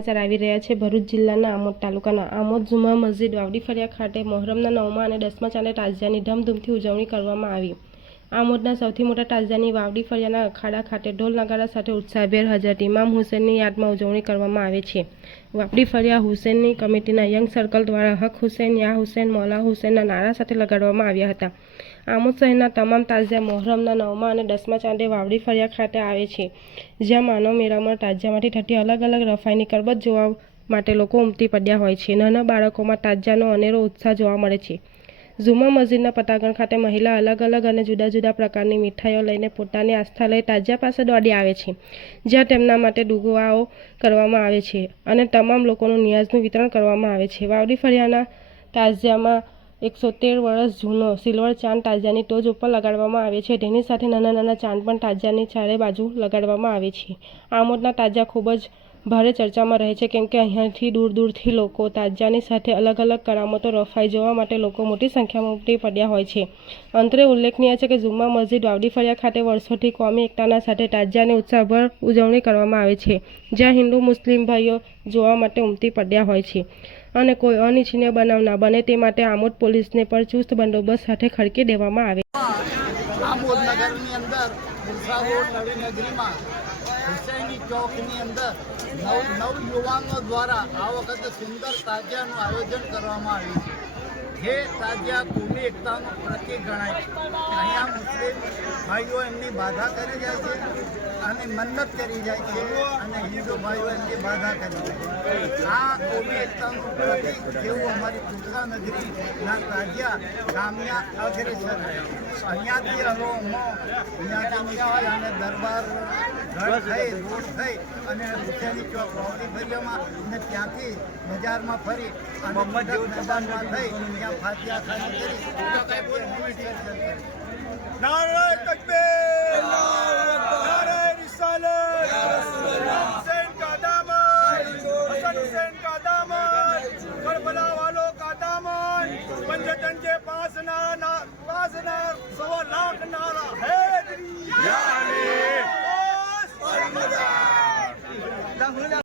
સમાચાર આવી રહ્યા છે ભરૂચ જિલ્લાના આમોદ તાલુકાના આમોદ જુમા મસ્જિદ વાવડી ફળિયા ખાતે મોહરમના 9મા અને 10મા ચાંદે તાજિયાની ધમધૂમથી ઉજવણી કરવામાં આવી। આમોદના સૌથી મોટા તાજિયાની વાવડી ફળિયાના અખાડા ખાતે ઢોલ નગારા સાથે ઉત્સાહભેર હજરત ઇમામ હુસેનની યાદમાં ઉજવણી કરવામાં આવે છે। વાવડી ફળિયા હુસેનની કમિટીના યંગ સર્કલ દ્વારા હક હુસેન યા હુસેન મૌલા હુસેનના નારા સાથે લગાડવામાં આવ્યા હતા। આમોદ શહેરના તમામ તાજિયા મોહરમના 9મા અને 10મા ચાંદે વાવડી ફળિયા ખાતે આવે છે, જ્યાં માનવ મેળામાં તાજિયામાંથી થતી અલગ અલગ રફાઈની કરબત જોવા માટે લોકો ઉમટી પડ્યા હોય છે। નાના બાળકોમાં તાજિયાનો અનેરો ઉત્સાહ જોવા મળે છે। જુમા મસ્જિદના પટાંગણ ખાતે મહિલા અલગ અલગ અને જુદા જુદા પ્રકારની મીઠાઈઓ લઈને પોતાની આસ્થા લઈ તાજિયા પાસે દોડી આવે છે, જ્યાં તેમના માટે દુઆઓ કરવામાં આવે છે અને તમામ લોકોનું નિયાઝનું વિતરણ કરવામાં આવે છે। વાવડી ફળિયાના તાજિયામાં 113 વર્ષ જૂનો સિલ્વર ચાંદ તાજિયાની ટોચ ઉપર લગાડવામાં આવે છે। તેની સાથે નાના નાના ચાંદ પણ તાજિયાની ચારે બાજુ લગાડવામાં આવે છે। આમોદના તાજિયા ખૂબ જ ભારે ચર્ચામાં રહે છે, કેમ કે અહીંયાથી દૂર દૂરથી લોકો તાજિયાની સાથે અલગ અલગ કરામતો રફાઈ જોવા માટે લોકો મોટી સંખ્યામાં ઉમટી પડ્યા હોય છે। અંતરે ઉલ્લેખનીય છે કે જુમ્મા મસ્જિદ વાવડી ફળિયા ખાતે વર્ષોથી કોમી એકતાના સાથે તાજિયાની ઉત્સાહભર ઉજવણી કરવામાં આવે છે, જ્યાં હિન્દુ મુસ્લિમ ભાઈઓ જોવા માટે ઉમટી પડ્યા હોય છે અને કોઈ અનિચ્છનીય બનાવ ના બને તે માટે આમોદ પોલીસને પણ ચુસ્ત બંદોબસ્ત સાથે ખડકી દેવામાં આવે છે। આમોદ નગરની અંદર બિરસા રોડ નવી નગરીમાં હુસૈની ચોકની અંદર નવ યુવાનો દ્વારા આ વખતે સુંદર તાજિયાનું આયોજન કરવામાં આવ્યું છે, જે તાજિયા કોમી એકતાનું પ્રતીક ગણાય છે। અહીંયા મુસ્લિમ ભાઈઓ એમની બાધા કરી જાય છે અને મન્નત કરી જાય છે અને હિન્દુ ભાઈઓ એમની બાધા કરી જાય છે। આ કોમી એકતાનું પ્રતીક જેવું અમારી કુતરા નગરીના તાજિયા ગામના અગ્રેસર અહીંયાથી હલોમો અહીંયાથી નીકળી અને દરબાર ઘર થઈ રોડ થઈ અને હુસેની ચોક વાવડી ફળિયામાં અને ત્યાંથી બજારમાં ફરી અને મેદાનમાં થઈ ત્યાં ફાતિયા ખાની કરી नारे तकबीर नारे रिसालत हुसैन का दामन हसन हुसैन का दामन करबला वालों का दामन पंजतन के पास ना 1.25 लाख नारा हैदरी